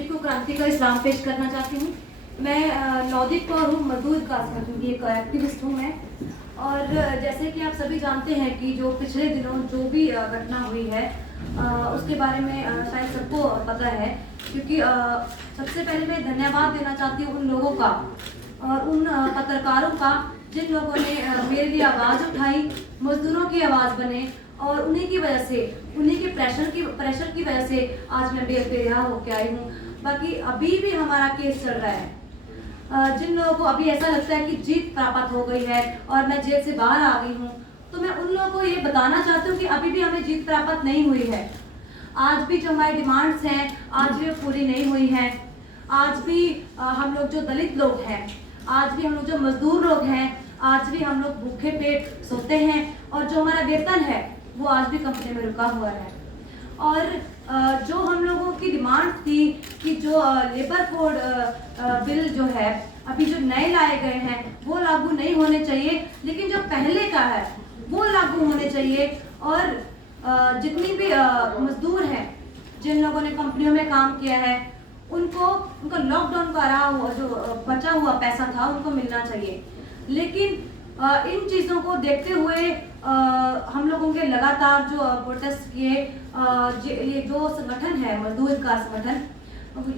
सभी को क्रांति का इस्लाम पेश करना चाहती हूँ। मैं नौदीप कौर हूँ, मजदूर विकास संगठन की एक एक्टिविस्ट हूँ मैं। और जैसे कि आप सभी जानते हैं कि जो पिछले दिनों जो भी घटना हुई है उसके बारे में शायद सबको पता है, क्योंकि सबसे पहले मैं धन्यवाद देना चाहती हूँ उन लोगों का और उन पत्रकारों का जिन लोगों ने मेरे लिए आवाज़ उठाई, मजदूरों की आवाज़ बने और उन्हीं की वजह से, उन्हीं के प्रेशर की वजह से आज मैं बेल पे रिहा होकर आई हूँ। बाकी अभी भी हमारा केस चल रहा है। जिन लोगों को अभी ऐसा लगता है कि जीत प्राप्त हो गई है और मैं जेल से बाहर आ गई हूँ, तो मैं उन लोगों को ये बताना चाहती हूँ कि अभी भी हमें जीत प्राप्त नहीं हुई है। आज भी जो हमारी डिमांड्स हैं आज भी पूरी नहीं हुई हैं। आज भी हम लोग जो दलित लोग हैं, आज भी हम लोग जो मजदूर लोग हैं, आज भी हम लोग भूखे पेट सोते हैं और जो हमारा वेतन है वो आज भी कंपनी में रुका हुआ है। और जो हम लोगों की डिमांड थी कि जो लेबर कोड बिल जो है अभी जो नए लाए गए हैं वो लागू नहीं होने चाहिए, लेकिन जो पहले का है वो लागू होने चाहिए। और जितनी भी मजदूर हैं जिन लोगों ने कंपनियों में काम किया है उनको उनका लॉकडाउन का रहा हुआ जो बचा हुआ पैसा था उनको मिलना चाहिए। लेकिन इन चीज़ों को देखते हुए हम लोगों के लगातार जो प्रोटेस्ट किए, ये जो संगठन है मजदूर का संगठन,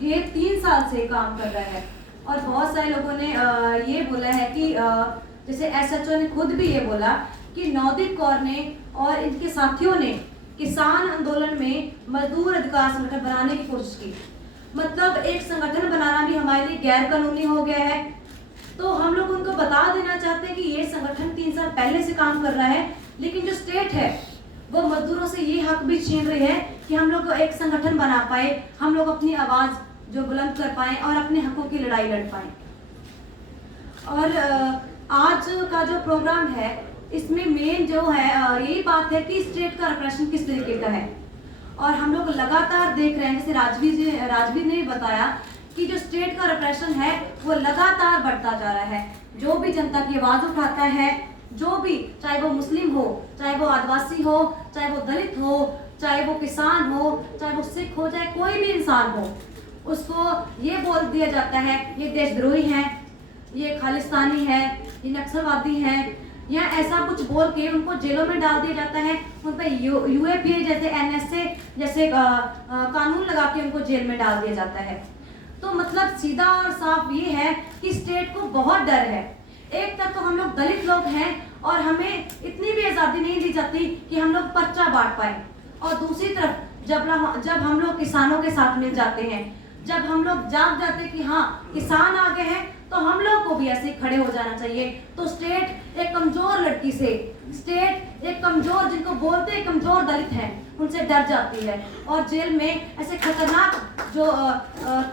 ये 3 साल से काम कर रहा है। और बहुत सारे लोगों ने ये बोला है कि जैसे एसएचओ ने खुद भी ये बोला कि नौदीप कौर ने और इनके साथियों ने किसान आंदोलन में मजदूर अधिकार संगठन बनाने की कोशिश की। मतलब एक संगठन बनाना भी हमारे लिए गैर कानूनी हो गया है। तो हम लोग उनको बता देना चाहते हैं कि ये संगठन 3 साल पहले से काम कर रहा है, लेकिन जो स्टेट है वो मजदूरों से ये हक भी छीन रही है कि हम लोग एक संगठन बना पाए, हम लोग अपनी आवाज़ जो बुलंद कर पाएं और अपने हकों की लड़ाई लड़ पाएं। और आज का जो प्रोग्राम है इसमें मेन जो है यही बात है कि स्टेट का रिप्रेशन किस तरीके का है। और हम लोग लगातार देख रहे हैं, जैसे राजवीर ने बताया कि जो स्टेट का रिप्रेशन है वो लगातार बढ़ता जा रहा है। जो भी जनता की आवाज़ उठाता है, जो भी, चाहे वो मुस्लिम हो, चाहे वो आदिवासी हो, चाहे वो दलित हो, चाहे वो किसान हो, चाहे वो सिख हो, चाहे कोई भी इंसान हो, उसको ये बोल दिया जाता है ये देशद्रोही है, ये खालिस्तानी है, ये नक्सलवादी है, या ऐसा कुछ बोल के उनको जेलों में डाल दिया जाता है। उन पर यूएपीए जैसे एनएसए जैसे कानून लगा के उनको जेल में डाल दिया जाता है। तो मतलब सीधा और साफ ये है कि स्टेट को बहुत डर है। एक तरफ तो हम लोग दलित लोग हैं और हमें इतनी भी आज़ादी नहीं दी जाती कि हम लोग पर्चा बांट पाए, और दूसरी तरफ जब हम लोग किसानों के साथ मिल जाते हैं, जब हम लोग जाग जाते कि हाँ किसान आगे हैं तो हम लोग को भी ऐसे ही खड़े हो जाना चाहिए, तो स्टेट एक कमजोर लड़की से, स्टेट एक कमजोर, जिनको बोलते हैं कमजोर दलित हैं, उनसे डर जाती है और जेल में ऐसे खतरनाक जो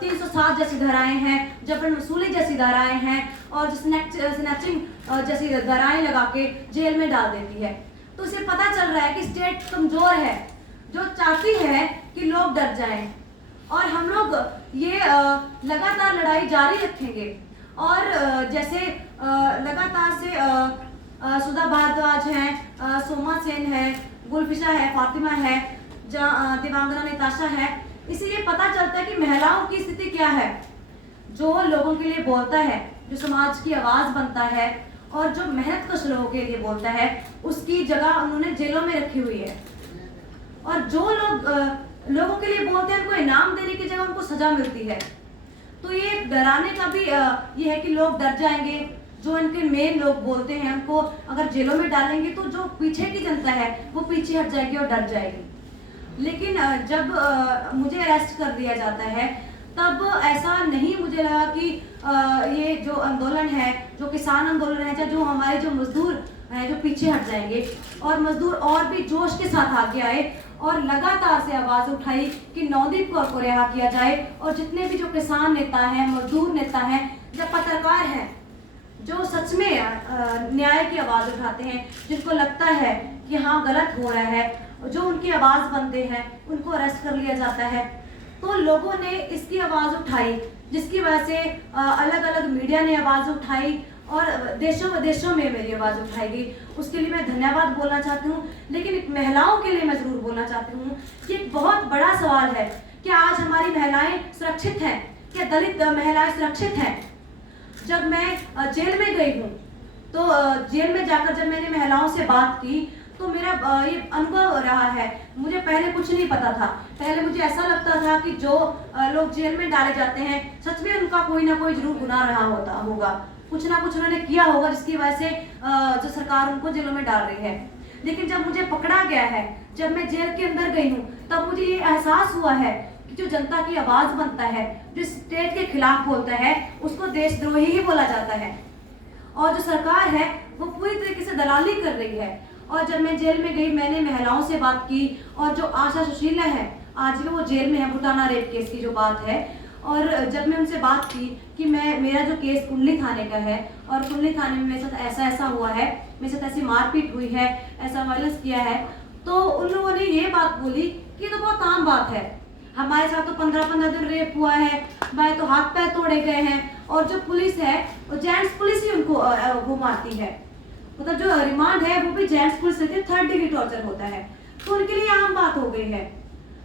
307 जैसी धाराएं हैं, जबरन वसूली जैसी धाराएं हैं और स्नैचिंग जैसी धाराएं लगा के जेल में डाल देती है। तो इसे पता चल रहा है कि स्टेट कमजोर है, जो चाहती है कि लोग डर जाएं। और हम लोग ये लगातार लड़ाई जारी रखेंगे। और जैसे लगातार से सुधा भारद्वाज हैं, सोमा सेन है, गुलफिशा है, फातिमा है, दिवांगना निताशा है, इसलिए पता चलता है कि महिलाओं की स्थिति क्या है। जो लोगों के लिए बोलता है, जो समाज की आवाज़ बनता है और जो मेहनत कश लोगों के लिए बोलता है, उसकी जगह उन्होंने जेलों में रखी हुई है। और जो लोग लोगों के लिए बोलते हैं उनको इनाम देने की जगह उनको सजा मिलती है। तो ये डराने का भी ये है कि लोग डर जाएंगे। जो इनके मेन लोग बोलते हैं उनको अगर जेलों में डालेंगे तो जो पीछे की जनता है वो पीछे हट जाएगी और डर जाएगी। लेकिन जब मुझे अरेस्ट कर दिया जाता है तब ऐसा नहीं मुझे लगा कि ये जो आंदोलन है, जो किसान आंदोलन है, जो हमारे जो मजदूर हैं जो पीछे हट जाएंगे, और मजदूर और भी जोश के साथ आगे आए और लगातार से आवाज़ उठाई कि नौदीप कौर को रिहा किया जाए। और जितने भी जो किसान नेता हैं, मजदूर नेता हैं, जो पत्रकार हैं, जो सच में न्याय की आवाज़ उठाते हैं, जिनको लगता है कि हाँ गलत हो रहा है, जो उनकी आवाज़ बनते हैं, उनको अरेस्ट कर लिया जाता है। तो लोगों ने इसकी आवाज़ उठाई, जिसकी वजह से अलग अलग मीडिया ने आवाज़ उठाई और देशों विदेशों में मेरी आवाज़ उठाई गई। उसके लिए मैं धन्यवाद बोलना चाहती हूँ। लेकिन महिलाओं के लिए मैं ज़रूर बोलना चाहती हूँ कि एक बहुत बड़ा सवाल है क्या आज हमारी महिलाएं सुरक्षित हैं? क्या दलित महिलाएं सुरक्षित हैं? जब मैं जेल में गई हूँ तो जेल में जाकर जब मैंने महिलाओं से बात की तो मेरा ये अनुभव रहा है। मुझे पहले कुछ नहीं पता था। पहले मुझे ऐसा लगता था कि जो लोग जेल में डाले जाते हैं सच में उनका कोई ना कोई जरूर गुनाह रहा होगा, कुछ ना कुछ उन्होंने किया होगा जिसकी वजह से जो सरकार उनको जेलों में डाल रही है। लेकिन जब मुझे पकड़ा गया है, जब मैं जेल के अंदर गई हूँ, तब मुझे ये एहसास हुआ है कि जो जनता की आवाज बनता है, जो स्टेट के खिलाफ बोलता है, उसको देशद्रोही ही बोला जाता है। और जो सरकार है वो पूरी तरीके से दलाली कर रही है। और जब मैं जेल में गई, मैंने महिलाओं से बात की, और जो आशा सुशीला है आज भी वो जेल में है, बुटाना रेप केस की जो बात है। और जब मैं उनसे बात की कि मेरा जो केस कुंडली थाने का है और कुंडली थाने में मेरे साथ ऐसा ऐसा हुआ है, मेरे साथ ऐसी मारपीट हुई है, ऐसा वायलेंस किया है, तो उन लोगों ने ये बात बोली कि ये तो बहुत आम बात है, हमारे साथ तो 15-15 दिन रेप हुआ है, भाई तो हाथ पैर तोड़े गए हैं, और जो पुलिस है वो जेंट्स पुलिस ही उनको वो मारती है, मतलब जो रिमांड है वो भी जेंट्स पुलिस रहती है, 3rd डिग्री टॉर्चर होता है, तो उनके लिए आम बात हो गई है।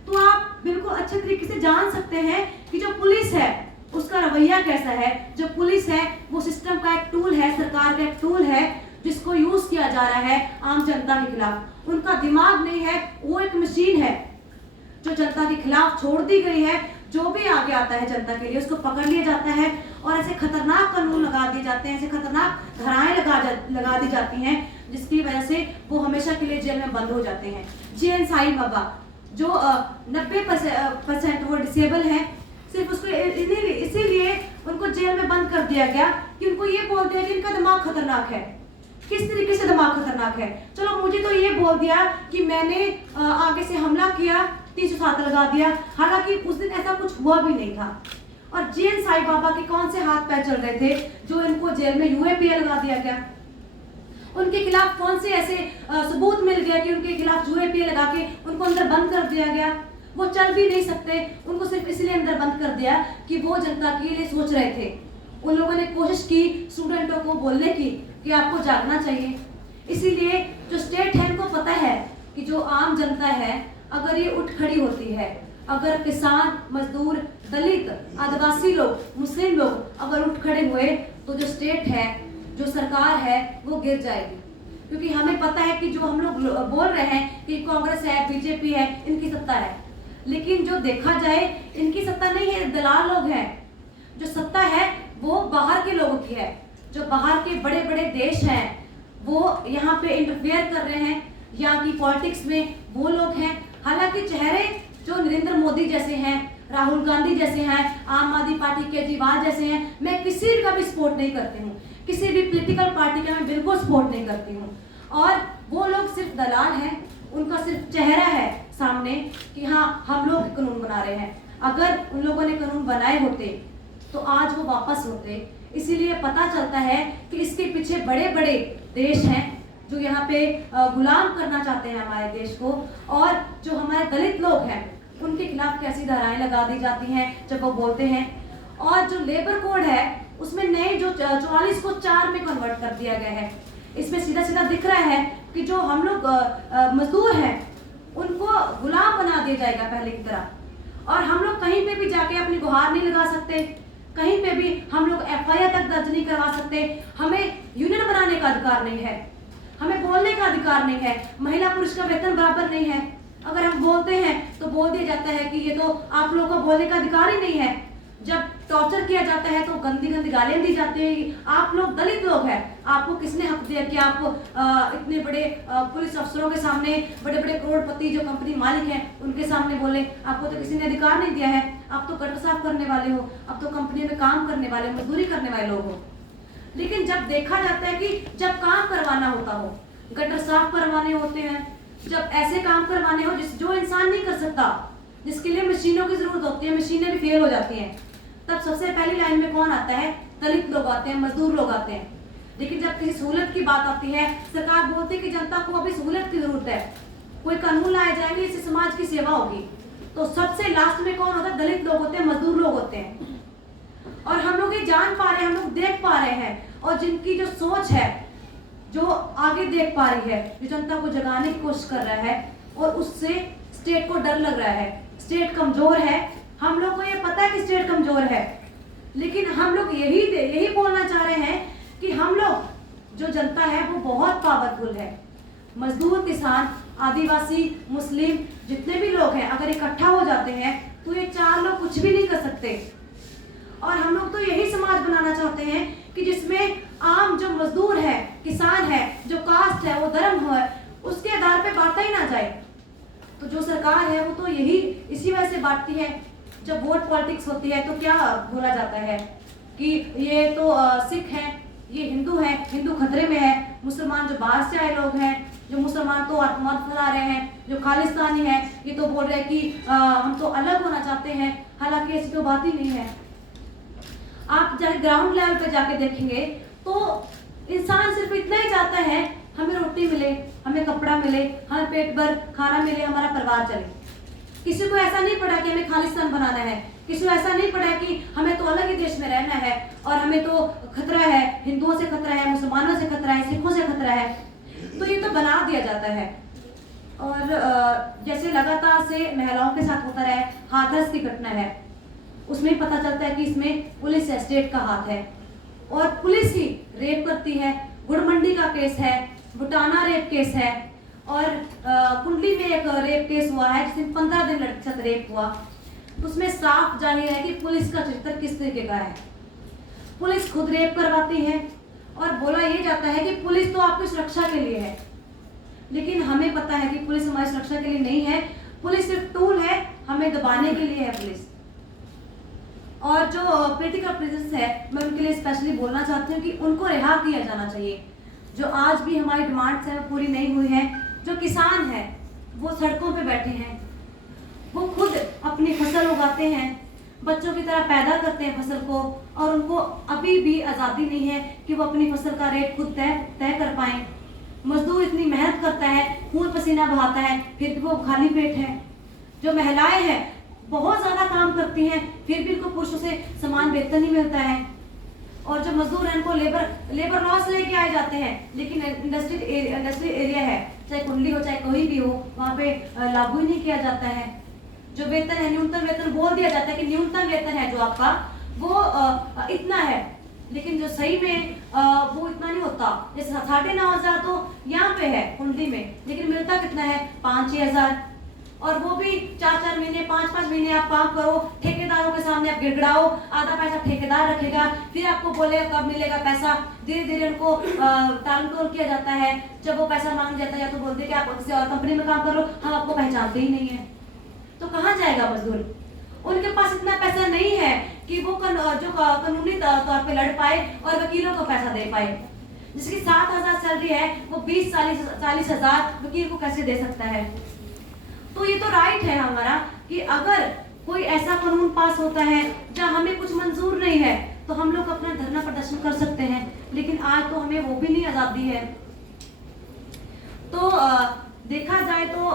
तो आप बिल्कुल अच्छे तरीके से जान सकते हैं कि जो पुलिस है उसका रवैया कैसा है। जो पुलिस है वो सिस्टम का एक टूल है, सरकार का एक टूल है जिसको यूज किया जा रहा है आम जनता के खिलाफ। उनका दिमाग नहीं है, वो एक मशीन है जो जनता के खिलाफ छोड़ दी गई है। जो भी आगे आता है जनता के लिए उसको पकड़ लिया जाता है और ऐसे खतरनाक कानून लगा दिए जाते हैं, ऐसे खतरनाक धाराएं लगा दी जाती हैं जिसकी वजह से वो हमेशा के लिए जेल में बंद हो जाते हैं। जे.एन. साईं बाबा जो 90% वो डिसेबल है, सिर्फ उसको इसीलिए उनको जेल में बंद कर दिया गया कि उनको ये बोल दिया कि इनका दिमाग खतरनाक है। किस तरीके से दिमाग खतरनाक है? चलो मुझे तो ये बोल दिया कि मैंने आगे से हमला किया, 307 लगा दिया, हालांकि उस दिन ऐसा कुछ हुआ भी नहीं था। और जे.एन. साईं बाबा के कौन से हाथ पैर चल रहे थे जो इनको जेल में यूएपीए लगा दिया गया? उनके खिलाफ कौन से ऐसे सबूत मिल गया कि उनके खिलाफ यूएपीए लगा के उनको अंदर बंद कर दिया गया? वो चल भी नहीं सकते, उनको सिर्फ इसलिए अंदर बंद कर दिया कि वो जनता के लिए सोच रहे थे। उन लोगों ने कोशिश की स्टूडेंटों को बोलने की कि आपको जागना चाहिए। इसीलिए जो स्टेट है उनको पता है कि जो आम जनता है अगर ये उठ खड़ी होती है, अगर किसान, मजदूर, दलित, आदिवासी लोग, मुस्लिम लोग अगर उठ खड़े हुए तो जो स्टेट है, जो सरकार है वो गिर जाएगी। क्योंकि हमें पता है कि जो हम लोग बोल रहे हैं कि कांग्रेस है, बीजेपी है, इनकी सत्ता है, लेकिन जो देखा जाए इनकी सत्ता नहीं है, दलाल लोग हैं। जो सत्ता है वो बाहर के लोगों की है। जो बाहर के बड़े बड़े देश हैं वो यहाँ पे इंटरफेयर कर रहे हैं, यहाँ की पॉलिटिक्स में वो लोग हैं। हालांकि चेहरे जो नरेंद्र मोदी जैसे हैं, राहुल गांधी जैसे हैं, आम आदमी पार्टी केजरीवाल जैसे हैं, मैं किसी का भी सपोर्ट नहीं करती हूँ, किसी भी पॉलिटिकल पार्टी का मैं बिल्कुल सपोर्ट नहीं करती हूँ। और वो लोग सिर्फ दलाल हैं, उनका सिर्फ चेहरा है सामने कि हाँ हम लोग कानून बना रहे हैं। अगर उन लोगों ने कानून बनाए होते तो आज वो वापस होते। इसीलिए पता चलता है कि इसके पीछे बड़े बड़े देश हैं जो यहाँ पे गुलाम करना चाहते हैं हमारे देश को। और जो हमारे दलित लोग हैं उनके खिलाफ कैसी धाराएं लगा दी जाती हैं जब वो बोलते हैं। और जो लेबर कोड है उसमें नए जो 44 को 4 में कन्वर्ट कर दिया गया है। इसमें सीधा सीधा दिख रहा है कि जो हम लोग मजदूर हैं उनको गुलाम बना दिया जाएगा पहले की तरह। और हम लोग कहीं पे भी जाके अपनी गुहार नहीं लगा सकते, कहीं पे भी हम लोग एफआईआर तक दर्ज नहीं करवा सकते, हमें यूनियन बनाने का अधिकार नहीं है, हमें बोलने का अधिकार नहीं है, महिला पुरुष का वेतन बराबर नहीं है। अगर हम बोलते हैं तो बोल दिया जाता है कि ये तो आप लोगों को बोलने का अधिकार ही नहीं है। जब टॉर्चर किया जाता है तो गंदी गंदी गालियां दी जाती है। आप लोग दलित लोग हैं, आपको किसने हक दिया कि आप इतने बड़े पुलिस अफसरों के सामने, बड़े बड़े करोड़पति जो कंपनी मालिक हैं उनके सामने बोले? आपको तो किसी ने अधिकार नहीं दिया है। आप तो गटर साफ करने वाले हो, आप तो कंपनी में काम करने वाले, मजदूरी करने वाले लोग हो। लेकिन जब देखा जाता है कि जब काम करवाना होता हो, गटर साफ करवाने होते हैं, जब ऐसे काम करवाने हो जो इंसान नहीं कर सकता, जिसके लिए मशीनों की जरूरत होती है, मशीनें भी फेल हो जाती हैं, तब सबसे पहली लाइन में कौन आता है? दलित लोग आते हैं, मजदूर लोग आते हैं। लेकिन जब किसी सहूलत की बात आती है, सरकार बोलती है कि जनता को अभी सहूलत की जरूरत है, कोई कानून लाए जाएंगे, इससे समाज की सेवा होगी, तो सबसे लास्ट में कौन होता है? दलित लोग होते हैं, मजदूर लोग होते हैं। और हम लोग ये जान पा रहे हैं, हम लोग देख पा रहे हैं, और जिनकी जो सोच है, जो आगे देख पा रही है, जो जनता को जगाने की कोशिश कर रहा है, और उससे स्टेट को डर लग रहा है, स्टेट कमजोर है, हम लोग को ये पता है कि स्टेट कमजोर है, लेकिन हम लोग यही बोलना चाह रहे हैं कि हम लोग जो जनता है वो बहुत पावरफुल है। मजदूर, किसान, आदिवासी, मुस्लिम, जितने भी लोग हैं अगर इकट्ठा हो जाते हैं तो ये चार लोग कुछ भी नहीं कर सकते। और हम लोग तो यही समाज बनाना चाहते हैं कि जिसमें आम जो मजदूर है, किसान है, जो कास्ट है, वो धर्म है, उसके आधार पे बांटा ही ना जाए। तो जो सरकार है वो तो यही इसी वजह से बांटती है। जब वोट पॉलिटिक्स होती है तो क्या बोला जाता है कि ये तो सिख है, ये हिंदू है, हिंदू खतरे में है, मुसलमान जो बाहर से आए लोग हैं, जो मुसलमान तो आतंकवाद फैला रहे हैं, जो खालिस्तानी है ये तो बोल रहे हैं कि हम तो अलग होना चाहते हैं, हालांकि ऐसी तो बात ही नहीं है। आप चाहे ग्राउंड लेवल पे जाके देखेंगे तो इंसान सिर्फ इतना ही चाहता है हमें रोटी मिले, हमें कपड़ा मिले, हमें पेट भर खाना मिले, हमारा परिवार चले। किसी को ऐसा नहीं पड़ा कि हमें खालिस्तान बनाना है, किसी को ऐसा नहीं पड़ा कि हमें तो अलग ही देश में रहना है और हमें तो खतरा है, हिंदुओं से खतरा है, मुसलमानों से खतरा है, सिखों से खतरा है। तो ये तो बना दिया जाता है। और जैसे लगातार से महिलाओं के साथ होता रहा है, हाथरस की घटना है, उसमें पता चलता है कि इसमें पुलिस स्टेट का हाथ है और पुलिस ही रेप करती है। गुड़मंडी का केस है, बुटाना रेप केस है और कुंडली में एक रेप केस हुआ है जिसमें 15 दिन लड़की के साथ रेप हुआ। उसमें साफ जाहिर है कि पुलिस का चरित्र किस तरीके का है। पुलिस खुद रेप करवाती है और बोला ये जाता है कि पुलिस तो आपकी सुरक्षा के लिए है, लेकिन हमें पता है कि पुलिस हमारी सुरक्षा के लिए नहीं है। पुलिस सिर्फ टूल है, हमें दबाने के लिए है पुलिस। और जो पॉलिटिकल प्रिजनर्स है, मैं उनके लिए स्पेशली बोलना चाहती हूँ कि उनको रिहा किया जाना चाहिए। जो आज भी हमारी डिमांड्स हैं वो पूरी नहीं हुई है। जो किसान है वो सड़कों पे बैठे हैं, वो खुद अपनी फसल उगाते हैं, बच्चों की तरह पैदा करते हैं फसल को, और उनको अभी भी आज़ादी नहीं है कि वो अपनी फसल का रेट खुद तय कर पाएं। मजदूर इतनी मेहनत करता है, खून पसीना बहाता है, फिर भी वो खाली पेट है। जो महिलाएं हैं बहुत ज़्यादा काम करती हैं, फिर भी उनको पुरुषों से समान वेतन ही मिलता है। और जो मजदूर हैं उनको लेबर लॉस लेके आए जाते हैं, लेकिन इंडस्ट्रियल एरिया है, चाहे कुंडली हो चाहे कोई भी हो, वहाँ पे लागू ही नहीं किया जाता है। जो वेतन है, न्यूनतम वेतन बोल दिया जाता है कि न्यूनतम वेतन है जो आपका वो इतना है, लेकिन जो सही में वो इतना नहीं होता। जैसे 9,500 तो यहाँ पे है कुंडली में, लेकिन मिलता कितना है 5-6 हज़ार। और वो भी 4-4 महीने 5-5 महीने आप काम करो, ठेकेदारों के सामने आप गिड़गिड़ाओ, आधा पैसा ठेकेदार रखेगा, फिर आपको बोलेगा कब मिलेगा पैसा। धीरे धीरे उनको टाल टोल किया जाता है। जब वो पैसा मांग जाता है या तो बोलते हैं कि आप किसी और कंपनी में काम करो, हम आपको पहचानते ही नहीं है। तो कहाँ जाएगा मजदूर? उनके पास इतना पैसा नहीं है कि वो जो कानूनी तौर पे लड़ पाए और वकीलों को पैसा दे पाए। जिसकी 7,000 सैलरी है वो 20-40 हज़ार वकील को कैसे दे सकता है? तो ये तो राइट है हमारा कि अगर कोई ऐसा कानून पास होता है जहाँ हमें कुछ मंजूर नहीं है तो हम लोग अपना धरना प्रदर्शन कर सकते हैं, लेकिन आज तो हमें वो भी नहीं आज़ादी है। तो देखा जाए तो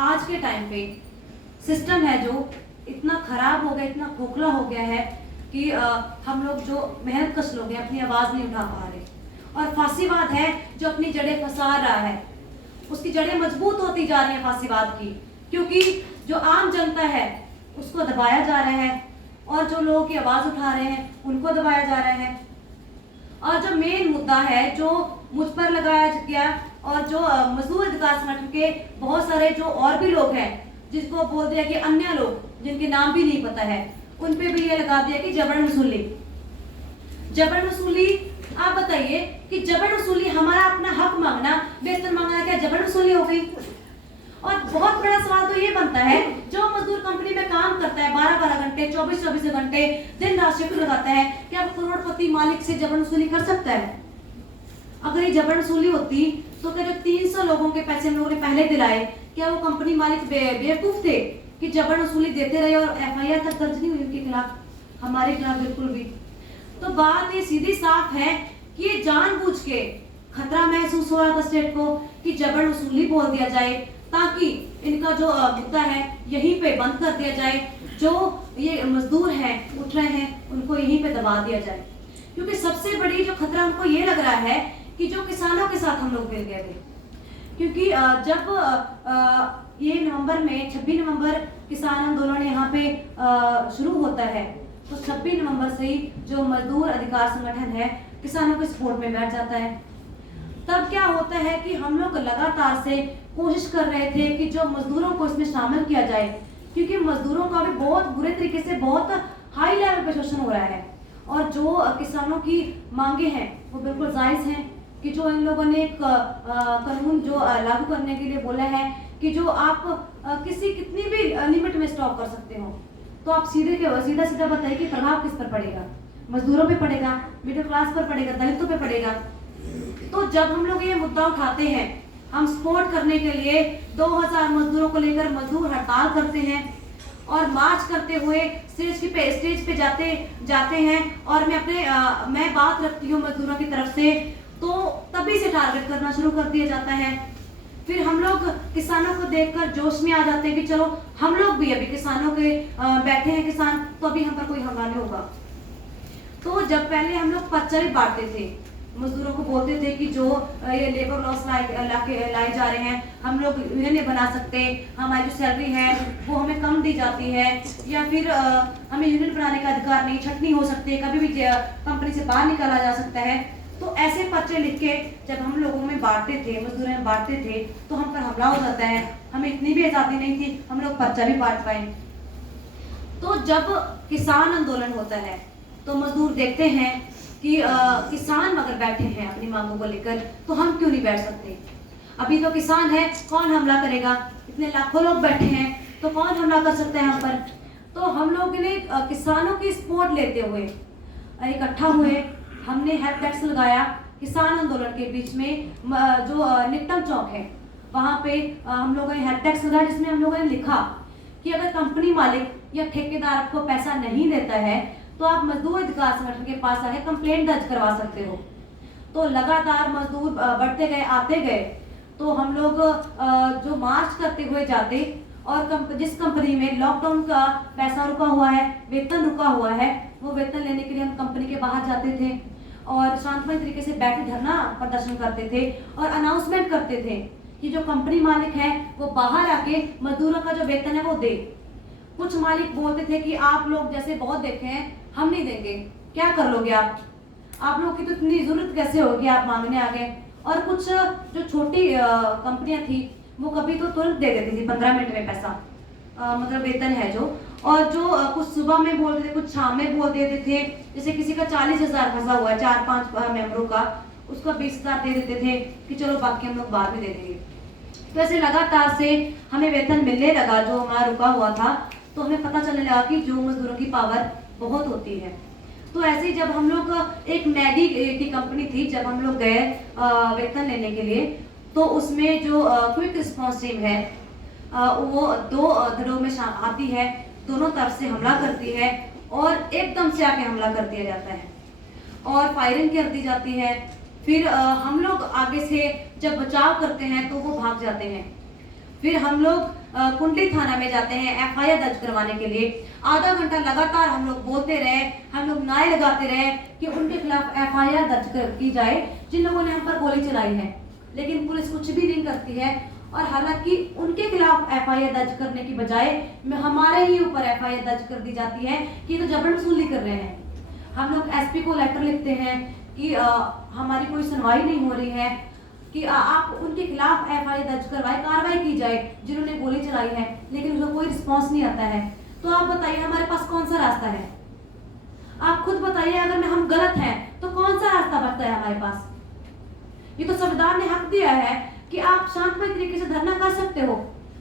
आज के टाइम पे सिस्टम है जो इतना खराब हो गया, इतना खोखला हो गया है कि हम लोग जो मेहनत कश लोग हैं अपनी आवाज़ नहीं उठा पा रहे। और फांसीवाद है जो अपनी जड़ें फंसा रहा है, उसकी जड़ें मजबूत होती जा रही हैं फांसीवाद की, क्योंकि जो आम जनता है उसको दबाया जा रहा है और जो लोगों की आवाज़ उठा रहे हैं उनको दबाया जा रहा है। और जो मेन मुद्दा है जो मुझ पर लगाया गया और जो मजदूर अधिकार संगठन के बहुत सारे जो और भी लोग हैं जिसको बोल दिया कि अन्य लोग जिनके नाम भी नहीं पता है, उन पे भी ये लगा दिया कि जबरन वसूली। जबरन वसूली, आप बताइए कि जबरन वसूली, हमारा अपना हक मांगना, वेतन मांगना क्या जबरन वसूली हो गई? और बहुत बड़ा सवाल तो ये बनता है, जो मजदूर कंपनी में काम करता है 12-12 घंटे, 24-24 घंटे दिन रात शिफ्ट लगाता है, क्या वो करोड़पति मालिक से जबरन वसूली कर सकता है? अगर ये जबरन वसूली होती तो क्या जो 300 लोगों के पैसे हम लोगों ने पहले दिलाए, क्या वो कंपनी मालिक बेवकूफ थे कि जबरन वसूली देते रहे और FIR तक दर्ज नहीं हुई उनके खिलाफ? हमारे खिलाफ बिल्कुल भी। तो बात ये सीधी साफ है कि ये जानबूझ के खतरा महसूस हो रहा था स्टेट को कि जबरन वसूली बोल दिया जाए ताकि इनका जो मुद्दा है यहीं पे बंद कर दिया जाए। जो ये मजदूर हैं उठ रहे हैं उनको यहीं पे दबा दिया जाए, क्योंकि सबसे बड़ी जो खतरा उनको ये लग रहा है कि जो किसानों के साथ हम लोग मिल गए थे, क्योंकि जब ये नवंबर में 26 नवंबर किसान आंदोलन यहाँ पे शुरू होता है, तो 26 नवंबर से ही जो मजदूर अधिकार संगठन है किसानों के सपोर्ट में बैठ जाता है। तब क्या होता है कि हम लोग लगातार से कोशिश कर रहे थे कि जो मजदूरों को इसमें शामिल किया जाए, क्योंकि मजदूरों का भी बहुत बुरे तरीके से बहुत हाई लेवल पे शोषण हो रहा है। और जो किसानों की मांगे हैं वो बिल्कुल जायज़ हैं कि जो इन लोगों ने एक कानून जो लागू करने के लिए बोला है कि जो आप कितनी भी लिमिट में स्टॉक कर सकते हो, तो आप सीधा सीधा बताइए कि प्रभाव किस पर पड़ेगा? मजदूरों पे पड़ेगा, मिडिल क्लास पर पड़ेगा, दलितों पे पड़ेगा। तो जब हम लोग ये मुद्दा उठाते हैं, हम सपोर्ट करने के लिए 2000 मजदूरों को लेकर मजदूर हड़ताल करते हैं और मार्च करते हुए स्टेज पे जाते हैं और मैं बात रखती हूँ मजदूरों की तरफ से, तो तभी से टारगेट करना शुरू कर दिया जाता है। फिर हम लोग किसानों को देखकर जोश में आ जाते हैं कि चलो हम लोग भी अभी किसानों के बैठे हैं किसान, तो अभी हम पर कोई हमला नहीं होगा। तो जब पहले हम लोग पर्चा भी बांटते थे, मजदूरों को बोलते थे कि जो ये लेबर लॉस लाए जा रहे हैं, हम लोग यूनियन नहीं बना सकते, हमारी जो सैलरी है वो हमें कम दी जाती है, या फिर हमें यूनियन बनाने का अधिकार नहीं, छटनी हो सकती है, कभी भी कंपनी से बाहर निकाला जा सकता है। तो ऐसे पर्चे लिख के जब हम लोगों में बांटते थे, मजदूरों में बांटते थे, तो हम पर हमला हो जाता है। हमें इतनी भी आज़ादी नहीं थी हम लोग पर्चा भी बांट पाए। तो जब किसान आंदोलन होता है तो मजदूर देखते हैं कि किसान अगर बैठे हैं अपनी मांगों को लेकर, तो हम क्यों नहीं बैठ सकते? अभी तो किसान है, कौन हमला करेगा? इतने लाखों लोग बैठे हैं तो कौन हमला कर सकता है हम पर? तो हम लोग ने किसानों की सपोर्ट लेते हुए इकट्ठा हुए, हमने हेल्प डेस्क लगाया किसान आंदोलन के बीच में, जो निकटम चौक है वहाँ पे हम लोगों ने हेल्प डेस्क लगाया, जिसमें हम लोगों ने लिखा कि अगर कंपनी मालिक या ठेकेदार आपको पैसा नहीं देता है तो आप मजदूर अधिकार संगठन के पास आके कंप्लेंट दर्ज करवा सकते हो। तो लगातार मजदूर बढ़ते गए, आते गए, तो हम लोग जो मार्च करते हुए जाते और जिस कंपनी में लॉकडाउन का पैसा रुका हुआ है, वेतन रुका हुआ है, वो वेतन लेने के लिए हम कंपनी के बाहर जाते थे और शांतमय तरीके से बैठे धरना प्रदर्शन करते थे और अनाउंसमेंट करते थे कि जो कंपनी मालिक है वो बाहर आके मजदूरों का जो वेतन है वो दे। कुछ मालिक बोलते थे कि आप लोग जैसे बहुत देखे हैं, हम नहीं देंगे, क्या कर लोगे आप लोग की तो इतनी जरूरत कैसे होगी, आप मांगने आ गए। और कुछ जो छोटी कंपनियां थी वो कभी तो तुरंत दे देती थी 15 मिनट में पैसा, मतलब वेतन है जो, और जो कुछ सुबह में बोलते थे, कुछ शाम में बोल देते थे। जैसे किसी का 40,000 फंसा हुआ है 4-5 मेंबरों का, उसका 20,000 दे देते थे कि चलो बाकी हम लोग बाद में दे देंगे। तो ऐसे लगातार से हमें वेतन मिलने लगा जो हमारा रुका हुआ था, तो हमें पता चलने लगा कि जो मजदूरों की पावर बहुत होती है। तो ऐसे ही जब हम लोग एक मैगी की कंपनी थी, जब हम लोग गए वेतन लेने के लिए, तो उसमें जो क्विक रिस्पॉन्स टीम है वो 2 धड़ों में आती है, दोनों तरफ से हमला करती है और एकदम से आके हमला कर दिया जाता है और फायरिंग कर दी जाती है। फिर हम लोग आगे से जब बचाव करते हैं तो वो भाग जाते हैं। फिर हम लोग कुंडली थाना में जाते हैं FIR दर्ज करवाने के लिए। आधा घंटा लगातार हम लोग बोलते रहे, हम लोग नारे लगाते रहे कि उनके खिलाफ FIR दर्ज की जाए जिन लोगों ने हम पर गोली चलाई है, लेकिन पुलिस कुछ भी नहीं करती है। और हालांकि उनके खिलाफ FIR दर्ज करने की बजाय हमारे ही ऊपर FIR दर्ज कर दी जाती है कि तो जबरन वसूली कर रहे हैं। हम लोग SP को लेटर लिखते हैं कि हमारी कोई सुनवाई नहीं हो रही है, कि आप उनके खिलाफ FIR दर्ज करवाए, कार्रवाई की जाए जिन्होंने गोली चलाई है, लेकिन उसका कोई रिस्पॉन्स नहीं आता है। तो आप बताइए हमारे पास कौन सा रास्ता है? आप खुद बताइए, अगर हम गलत हैं तो कौन सा रास्ता बचता है हमारे पास? ये तो संविधान ने हक दिया है कि आप शांतमय तरीके से धरना कर सकते हो,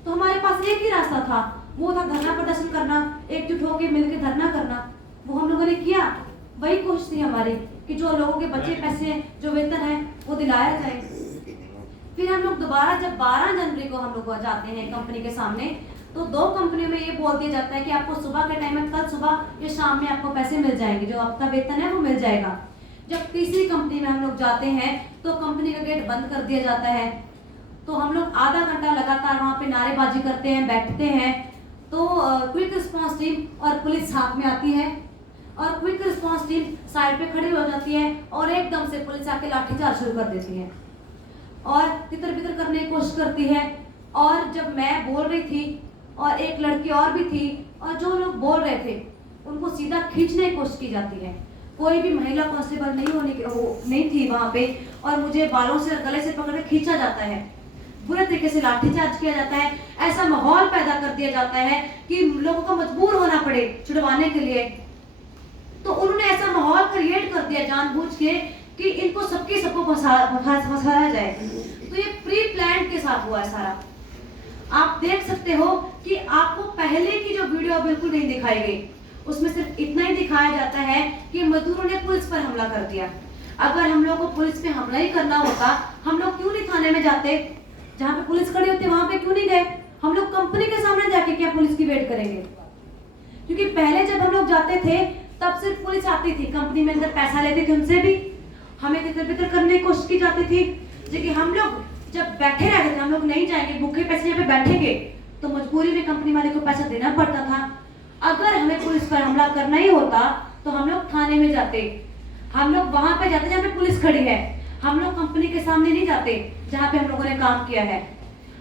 तो हमारे पास एक ही रास्ता था, वो था धरना प्रदर्शन करना, एकजुट होकर मिलकर धरना करना। वो हम लोगों ने किया, वही कोशिश थी हमारी कि जो लोगों के बचे पैसे, जो वेतन है वो दिलाया जाए। फिर हम लोग दोबारा जब 12 जनवरी को हम लोग जाते हैं कंपनी के सामने, तो 2 कंपनियों में ये बोल दिया जाता है कि आपको सुबह के टाइम में, कल सुबह या शाम में आपको पैसे मिल जाएंगे, जो आपका वेतन है वो मिल जाएगा। जब तीसरी कंपनी में हम लोग जाते हैं तो कंपनी का गेट बंद कर दिया जाता है। तो हम लोग आधा घंटा लगातार वहाँ पे नारेबाजी करते हैं, बैठते हैं। तो क्विक रिस्पॉन्स टीम और पुलिस साथ में आती है और क्विक रिस्पॉन्स टीम साइड पे खड़ी हो जाती है और एकदम से पुलिस आके लाठीचार्ज शुरू कर देती है और तितर बितर करने की कोशिश करती है। और जब मैं बोल रही थी और एक लड़की और भी थी, और जो लोग बोल रहे थे उनको सीधा खींचने की कोशिश की जाती है। कोई भी महिला कांस्टेबल नहीं थी वहां पे, और मुझे बालों से गले से पकड़ के खींचा जाता है, बुरे तरीके से लाठीचार्ज किया जाता है। ऐसा माहौल पैदा कर दिया जाता है कि लोगों को मजबूर होना पड़े छुड़वाने के लिए। तो उन्होंने ऐसा माहौल क्रिएट कर दिया जानबूझ के कि इनको सबको फंसाया जाए। तो ये प्री प्लान के साथ हुआ है सारा। आप देख सकते हो कि आपको पहले की जो वीडियो बिल्कुल नहीं दिखाई गई, उसमें सिर्फ इतना ही दिखाया जाता है कि मजदूरों ने पुलिस पर हमला कर दिया। अगर हम लोग को पुलिस पे हमला ही करना होता, हम लोग क्यों नहीं थाने में जाते? जहाँ पे पुलिस खड़ी होती है वहां पे क्यों नहीं गए? हम लोग कंपनी के सामने जाके क्या पुलिस की वेट करेंगे? क्योंकि पहले जब हम लोग जाते थे तब सिर्फ पुलिस आती थी, कंपनी में अंदर पैसा लेते थे, उनसे भी हमें तितर बितर करने की कोशिश की जाती थी। लेकिन हम लोग जब बैठे रहते थे, हम लोग नहीं जाएंगे, भूखे पैसे यहाँ पे बैठेंगे, तो मजबूरी में कंपनी वाले को पैसा देना पड़ता था। अगर हमें पुलिस पर हमला करना ही होता तो हम लोग थाने में जाते, हम लोग वहां पे जाते जहाँ पे पुलिस खड़ी है। हम लोग कंपनी के सामने नहीं जाते जहाँ पे हम लोगों ने काम किया है।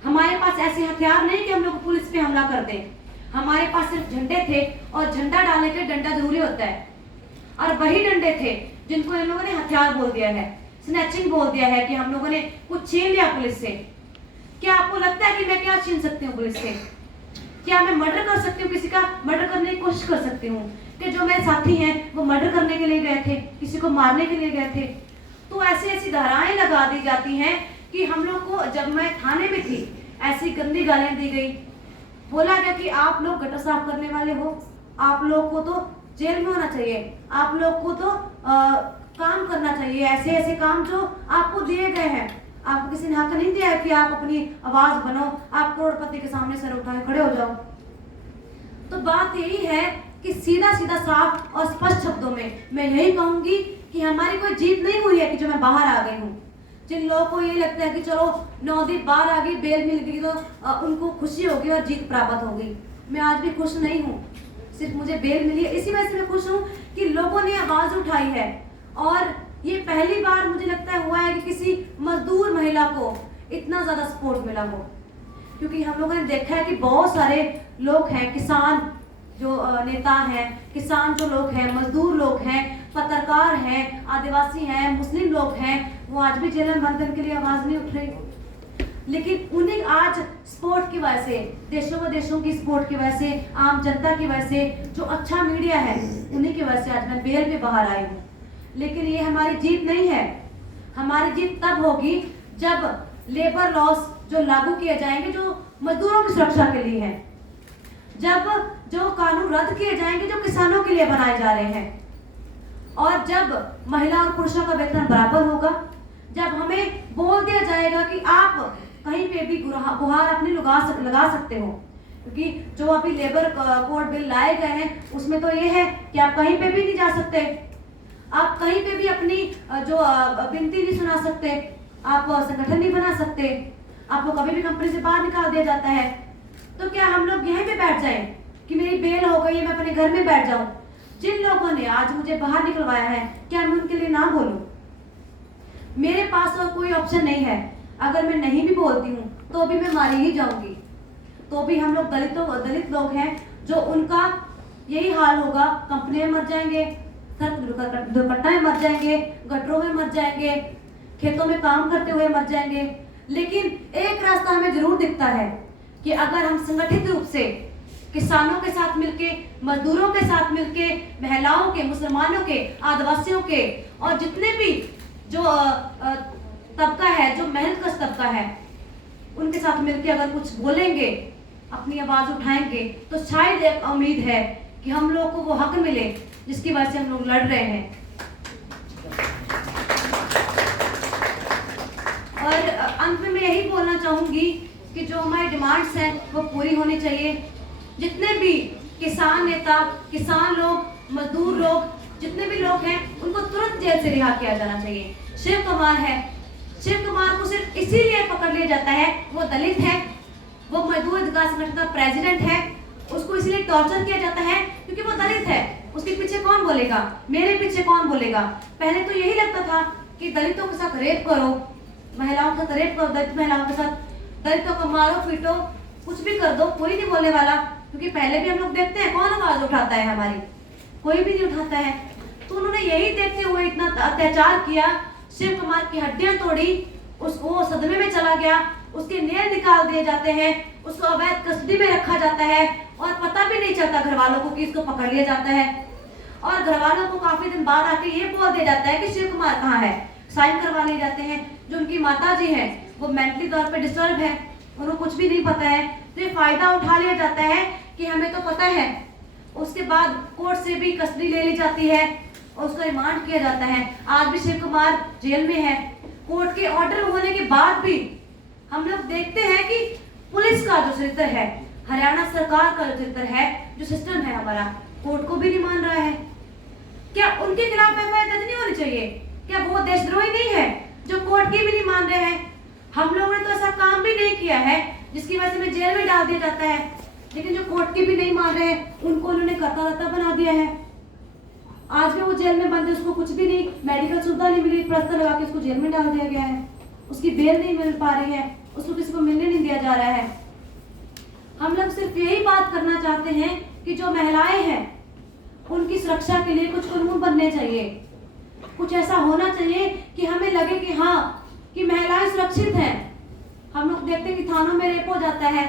हमारे पास ऐसे हथियार नहीं कि हम लोग पुलिस पे हमला कर दें। हमारे पास सिर्फ झंडे थे, और झंडा डालने के डंडा जरूरी होता है, और वही डंडे थे जिनको इन लोगों ने हथियार बोल दिया है, स्नैचिंग बोल दिया है कि हम लोगों ने कुछ छीन लिया पुलिस से। क्या आपको लगता है कि मैं क्या छीन सकती हूँ पुलिस से? क्या मैं मर्डर कर सकती हूँ? किसी का मर्डर करने की कोशिश कर सकती हूँ? कि जो मेरे साथी हैं वो मर्डर करने के लिए गए थे, किसी को मारने के लिए गए थे? तो ऐसी ऐसी धाराएं लगा दी जाती हैं कि हम लोग को, जब मैं थाने में थी, ऐसी गंदी गालियां दी गई। बोला गया कि आप लोग गटर साफ करने वाले हो, आप लोग को तो जेल में होना चाहिए, आप लोग को तो काम करना चाहिए, ऐसे ऐसे काम जो आपको दिए गए हैं। आपको किसी ने हक नहीं दिया है कि आप अपनी आवाज बनो, आप करोड़पति के सामने सर उठा के खड़े हो जाओ। तो बात यही है कि सीधा सीधा साफ और स्पष्ट शब्दों में मैं यही कहूंगी कि हमारी कोई जीत नहीं हुई है कि जो मैं बाहर आ गई हूँ। जिन लोगों को ये लगता है कि चलो नौदीप बाहर आ गई, बेल मिल गई, तो उनको खुशी होगी और जीत प्राप्त होगी। मैं आज भी खुश नहीं हूँ, सिर्फ मुझे बेल मिली है, इसी वजह से मैं खुश हूँ कि लोगों ने आवाज उठाई है। और ये पहली बार मुझे लगता है हुआ है कि किसी मजदूर महिला को इतना ज्यादा सपोर्ट मिला हो। क्योंकि हम लोगों ने देखा है कि बहुत सारे लोग हैं, किसान जो नेता हैं, किसान जो लोग हैं, मजदूर लोग हैं, पत्रकार हैं, आदिवासी हैं, मुस्लिम लोग हैं, वो आज भी जेल में बंद के लिए आवाज नहीं उठ रही। लेकिन उन्हें आज स्पोर्ट की वजह से, देशों विदेशों की स्पोर्ट की वजह से, आम जनता की वजह से, जो अच्छा मीडिया है उन्हीं की वजह से आज मैं बेल पे बाहर आई हूँ। लेकिन ये हमारी जीत नहीं है। हमारी जीत तब होगी जब लेबर लॉस जो लागू किए जाएंगे, जो मजदूरों की सुरक्षा के लिए है, जब जो कानून रद्द किए जाएंगे जो किसानों के लिए बनाए जा रहे हैं, और जब महिला और पुरुषों का वेतन बराबर होगा, जब हमें बोल दिया जाएगा कि आप कहीं पे भी गुहार अपनी लगा सकते हो। क्योंकि जो अभी लेबर कोड बिल लाए गए हैं उसमें तो ये है कि आप कहीं पे भी नहीं जा सकते, आप कहीं पे भी अपनी जो विनती नहीं सुना सकते, आप संगठन नहीं बना सकते, आपको कभी भी कंपनी से बाहर निकाल दिया जाता है। तो क्या हम लोग यहीं पे बैठ जाएं कि मेरी बेल हो गई है, मैं अपने घर में बैठ जाऊं? जिन लोगों ने आज मुझे बाहर निकलवाया है, क्या मैं उनके लिए ना बोलूं? मेरे पास और कोई ऑप्शन नहीं है। अगर मैं नहीं भी बोलती हूँ तो भी मैं मारी ही जाऊंगी। तो भी हम लोग दलित लोग हैं, जो उनका यही हाल होगा, कंपनी में मर जाएंगे, सड़क दुर्घटना में मर जाएंगे, गटरों में मर जाएंगे, खेतों में काम करते हुए मर जाएंगे। लेकिन एक रास्ता हमें जरूर दिखता है कि अगर हम संगठित रूप से किसानों के साथ मिलके, मजदूरों के साथ मिलके, महिलाओं के, मुसलमानों के, आदिवासियों के, और जितने भी जो तबका है, जो मेहनत कश तबका है, उनके साथ मिलके अगर कुछ बोलेंगे, अपनी आवाज उठाएंगे, तो शायद एक उम्मीद है कि हम लोग को वो हक मिले जिसकी वजह से हम लोग लड़ रहे हैं। और अंत में मैं यही बोलना चाहूंगी कि जो हमारी डिमांड्स हैं वो पूरी होनी चाहिए। जितने भी किसान नेता, किसान लोग, मजदूर लोग, जितने भी लोग हैं, उनको तुरंत जेल से रिहा किया जाना चाहिए। शिव कुमार है, शिव कुमार को सिर्फ इसीलिए पकड़ लिया जाता है, वो दलित है, वो मजदूर अधिकार संगठन का प्रेसिडेंट है, उसको इसलिए टॉर्चर किया जाता है क्योंकि वो दलित है। उसके पीछे कौन बोलेगा? मेरे पीछे कौन बोलेगा? पहले तो यही लगता था कि दलितों के साथ रेप करो, महिलाओं के साथ रेप करो, दलित महिलाओं के साथ, दलितों को मारो पीटो, कुछ भी कर दो, कोई नहीं बोलने वाला, क्योंकि पहले भी हम लोग देखते हैं कौन आवाज उठाता है हमारी, कोई भी नहीं उठाता है। तो उन्होंने यही देखते हुए इतना अत्याचार किया, शिव कुमार की हड्डियां तोड़ी, उसको सदमे में चला गया, उसके नेल निकाल दिए जाते हैं, उसको अवैध कस्टडी में रखा जाता है और पता भी नहीं चलता घर वालों को कि इसको पकड़ लिया जाता है। और घर वालों को काफी दिन बाद आके ये बोल दिया जाता है कि शिव कुमार कहाँ है, साइन करवा लिए जाते हैं। जो उनकी माता जी हैं वो मेंटली तौर पे डिस्टर्ब है, उनको कुछ भी नहीं पता है, तो ये फायदा उठा लिया जाता है कि हमें तो पता है। उसके बाद कोर्ट से भी कस्टडी ले ली जाती है और उसका रिमांड किया जाता है। आज भी शिव कुमार जेल में है। कोर्ट के ऑर्डर होने के बाद भी हम लोग देखते हैं कि पुलिस का जो चरित्र है, हरियाणा सरकार का जो चरित्र है, जो सिस्टम है हमारा, कोर्ट को भी नहीं मान रहा है। क्या उनके खिलाफ एफआईआर दर्ज नहीं होनी चाहिए? क्या वो देशद्रोही नहीं है जो कोर्ट की भी नहीं मान रहे हैं? हम लोगों ने तो ऐसा काम भी नहीं किया है जिसकी वजह से हमें जेल में डाल दिया जाता है, लेकिन जो कोर्ट की भी नहीं मान रहे हैं उनको उन्होंने करता बना दिया है। आज भी वो जेल में बंद है, उसको कुछ भी नहीं, मेडिकल सुविधा नहीं मिली, प्लास्टर लगा के उसको जेल में डाल दिया गया है, उसकी बेल नहीं मिल पा रही है, उसको किसी को मिलने नहीं दिया जा रहा है। हम लोग सिर्फ यही बात करना चाहते हैं कि जो महिलाएं हैं उनकी सुरक्षा के लिए कुछ कानून बनने चाहिए, कुछ ऐसा होना चाहिए कि हमें लगे कि हाँ कि महिलाएं सुरक्षित हैं। हम लोग देखते हैं कि थानों में रेप हो जाता है,